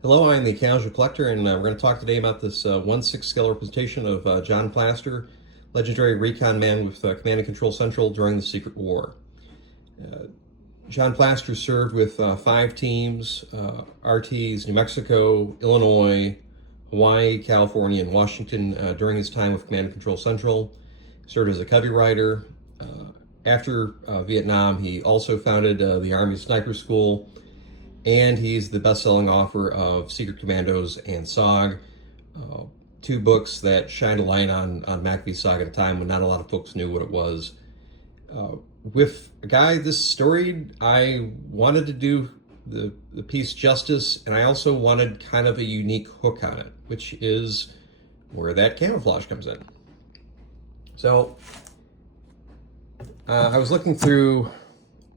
Hello, I'm the Casual Collector, and we're going to talk today about this 1/6 scale representation of John Plaster, legendary recon man with Command and Control Central during the Secret War. John Plaster served with 5 teams, RTs, New Mexico, Illinois, Hawaii, California, and Washington during his time with Command and Control Central. Served as a covey rider. After Vietnam, he also founded the Army Sniper School, and he's the best-selling author of Secret Commandos and SOG, 2 books that shined a light on MACVSOG at a time when not a lot of folks knew what it was. With a guy this storied, I wanted to do the piece justice, and I also wanted kind of a unique hook on it, which is where that camouflage comes in. So I was looking through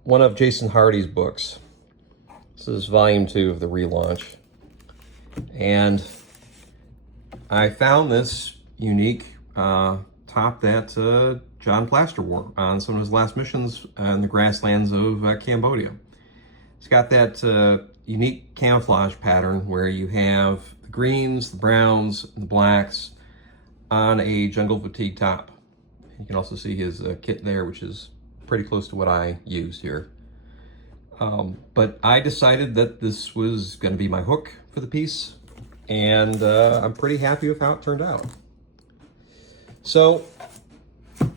one of Jason Hardy's books. This is volume 2 of the relaunch. And I found this unique top that John Plaster wore on some of his last missions in the grasslands of Cambodia. It's got that unique camouflage pattern where you have the greens, the browns, and the blacks on a jungle fatigue top. You can also see his kit there, which is pretty close to what I used here. But I decided that this was going to be my hook for the piece, and I'm pretty happy with how it turned out. So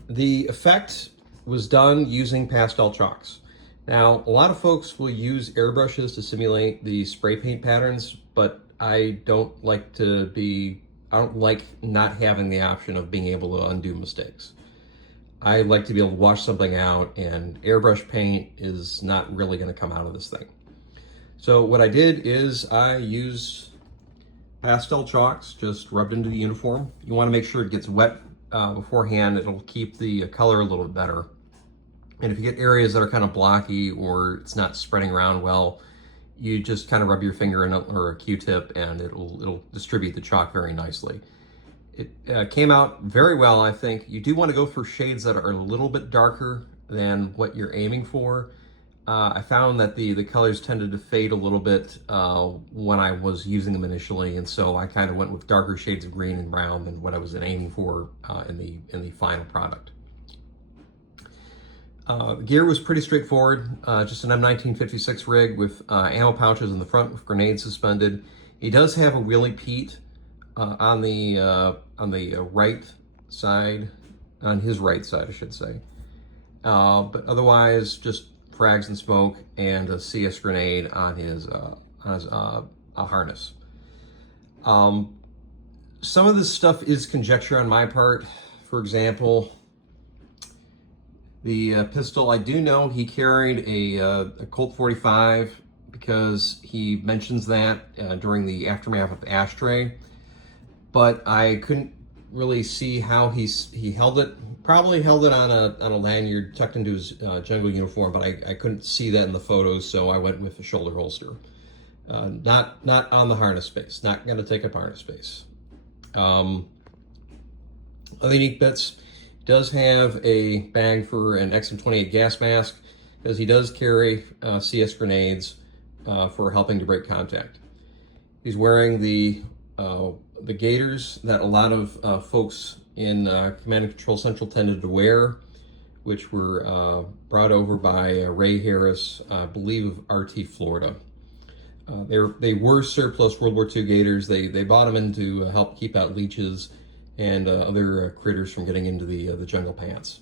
the effect was done using pastel chalks. Now, a lot of folks will use airbrushes to simulate the spray paint patterns, but I don't like not having the option of being able to undo mistakes. I like to be able to wash something out, and airbrush paint is not really going to come out of this thing. So what I did is I used pastel chalks just rubbed into the uniform. You want to make sure it gets wet beforehand. It'll keep the color a little bit better. And if you get areas that are kind of blocky or it's not spreading around well, you just kind of rub your finger or a Q-tip, and it'll distribute the chalk very nicely. It came out very well, I think. You do want to go for shades that are a little bit darker than what you're aiming for. I found that the colors tended to fade a little bit when I was using them initially, and so I kind of went with darker shades of green and brown than what I was aiming for in the final product. The gear was pretty straightforward, just an M1956 rig with ammo pouches in the front with grenades suspended. He does have a wheelie Pete on the right side, on his right side, I should say. But otherwise, just frags and smoke and a CS grenade on his harness. Some of this stuff is conjecture on my part. For example, the pistol, I do know he carried a Colt 45 because he mentions that during the aftermath of the ashtray. But I couldn't really see how he held it. Probably held it on a lanyard tucked into his jungle uniform, but I couldn't see that in the photos, so I went with a shoulder holster. Not on the harness space. Not going to take up harness space. Other unique bits. Does have a bag for an XM28 gas mask, because he does carry CS grenades for helping to break contact. He's wearing the gaiters that a lot of folks in Command and Control Central tended to wear, which were brought over by Ray Harris, I believe of RT Florida. They were surplus World War II gaiters. They bought them in to help keep out leeches and other critters from getting into the jungle pants.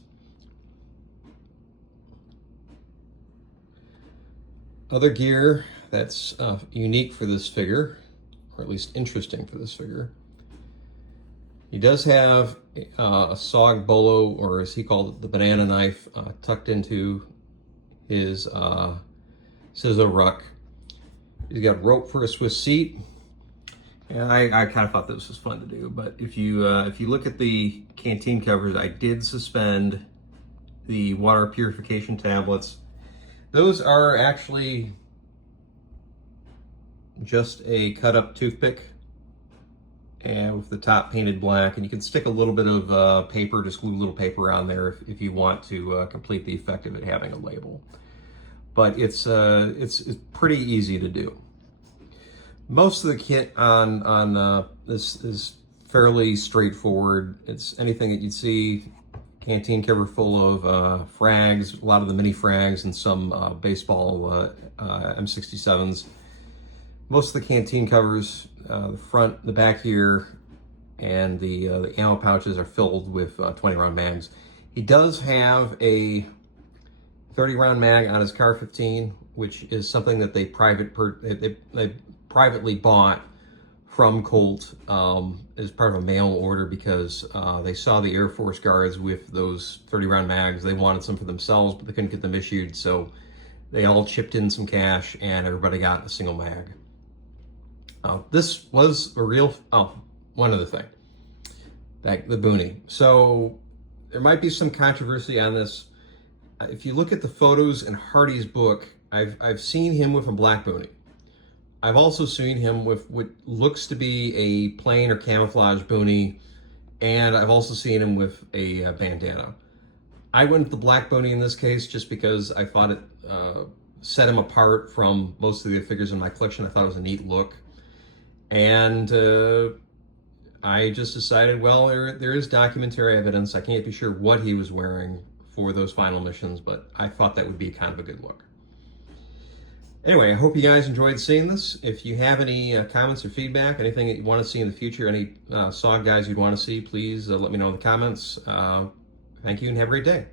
Other gear that's unique for this figure, or at least interesting for this figure. He does have a SOG bolo, or as he called it, the banana knife, tucked into his scissor ruck. He's got rope for a Swiss seat. And I kind of thought this was fun to do, but if you look at the canteen covers, I did suspend the water purification tablets. Those are actually just a cut-up toothpick, and with the top painted black, and you can stick a little bit of paper, just glue a little paper on there if you want to complete the effect of it having a label. But it's pretty easy to do. Most of the kit on this is fairly straightforward. It's anything that you'd see, canteen cover full of frags, a lot of the mini frags, and some baseball M67s. Most of the canteen covers, the front, the back here, and the ammo pouches are filled with 20 round mags. He does have a 30 round mag on his Car 15, which is something that they privately bought from Colt as part of a mail order because they saw the Air Force guards with those 30 round mags. They wanted some for themselves, but they couldn't get them issued, so they all chipped in some cash and everybody got a single mag. This was a real, one other thing, the Boonie. So there might be some controversy on this. If you look at the photos in Hardy's book, I've seen him with a black Boonie. I've also seen him with what looks to be a plain or camouflage Boonie, and I've also seen him with a bandana. I went with the black Boonie in this case just because I thought it set him apart from most of the figures in my collection. I thought it was a neat look. And I just decided, well, there is documentary evidence. I can't be sure what he was wearing for those final missions, but I thought that would be kind of a good look. Anyway, I hope you guys enjoyed seeing this. If you have any comments or feedback, anything that you want to see in the future, any SOG guys you'd want to see, please let me know in the comments. Thank you and have a great day.